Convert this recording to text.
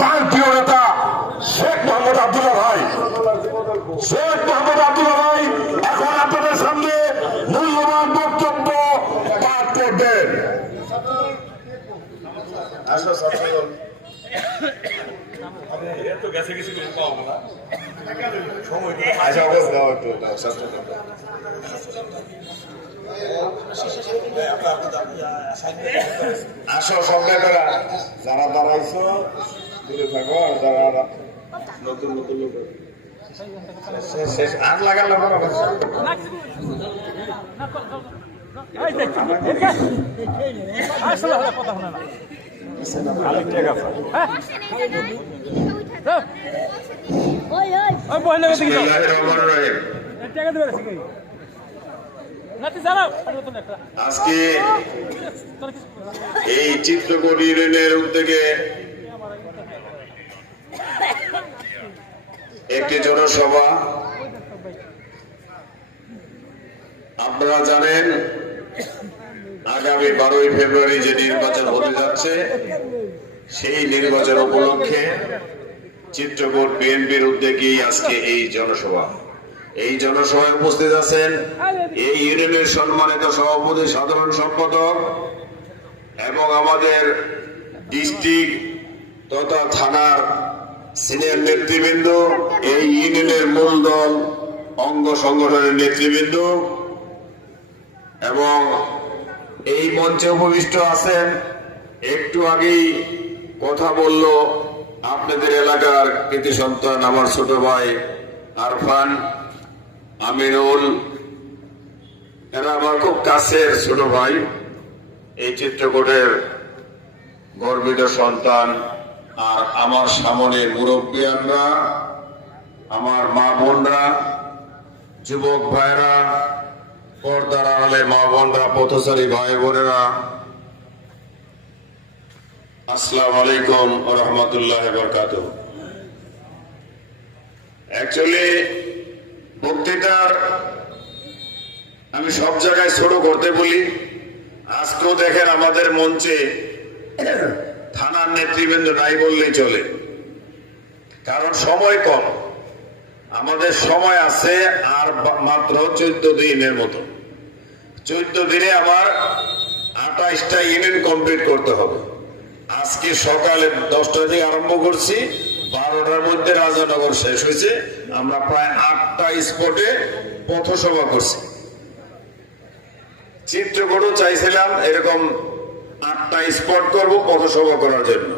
তার প্রিয় নেতা শেখ মোহাম্মদ আব্দুল্লাহ ভাই। শেখ মোহাম্মদ আব্দুল্লাহ ভাই এখন আপনাদের সামনে মূল্যবান বক্তব্য পাঠ করবেন। আসো সব ব্যাপারা যারা দাঁড়াইছো দূরে থাকো, আর যারা নতুন নতুন লোক শেষ আর লাগাল আজকে এই চিত্রকূট ইউনিয়নের উদ্যোগে একটি জনসভা। আপনারা জানেন আগামী 12ই ফেব্রুয়ারি যে নির্বাচন হতে যাচ্ছে, সেই নির্বাচন উপলক্ষে চিত্রকূট বিএনপির উদ্যোগেই আজকে এই জনসভা। এই জনসভায় উপস্থিত আছেন এই ইউনিয়নের সম্মানিত সভাপতি, সাধারণ সম্পাদক এবং আমাদের ডিস্ট্রিক্ট তথা থানার সিনিয়র নেতৃবৃন্দ, এই ইউনিয়নের মূল দল অঙ্গ সংগঠনের নেতৃবৃন্দ এবং এই মঞ্চে উপবিষ্ট আছেন। একটু আগেই কথা বলল আপনাদের এলাকার কৃতি সন্তান আমার ছোট ভাই আরফান, আমিনুল, এরা আমার খুব কাছের ছোট ভাই। এই চিত্রকূটের গর্বিত সন্তান। আর আমার সামনে মুরব্বিয়ানরা, আমার মা বোনরা, যুবক ভাইরা, পর্দার আড়ালে মা বোনরা, পথচারী ভাই বোনেরা, আসসালামু আলাইকুম ওয়া রাহমাতুল্লাহি ওয়া বারাকাতুহু। অ্যাকচুয়ালি বক্তৃতার আমি সব জায়গায় ছোট করতে বলি, আজকেও দেখেন আমাদের মঞ্চে থানার নেতৃবৃন্দ নাই বললেই চলে, কারণ সময় কম। আমাদের সময় আছে আর মাত্র 14 দিনের মতো। 14 দিনে আমার 28টা ইউনিয়ন কমপ্লিট করতে হবে। আজকে সকালে 10টা থেকে আরম্ভ করছি, 12টার মধ্যে রাজানগর শেষ হয়েছে। আমরা প্রায় 8টা স্পটে পথসভা করছি। চিত্রকূটও চাইছিলাম এরকম 8টা স্পট করব পথসভা করার জন্য।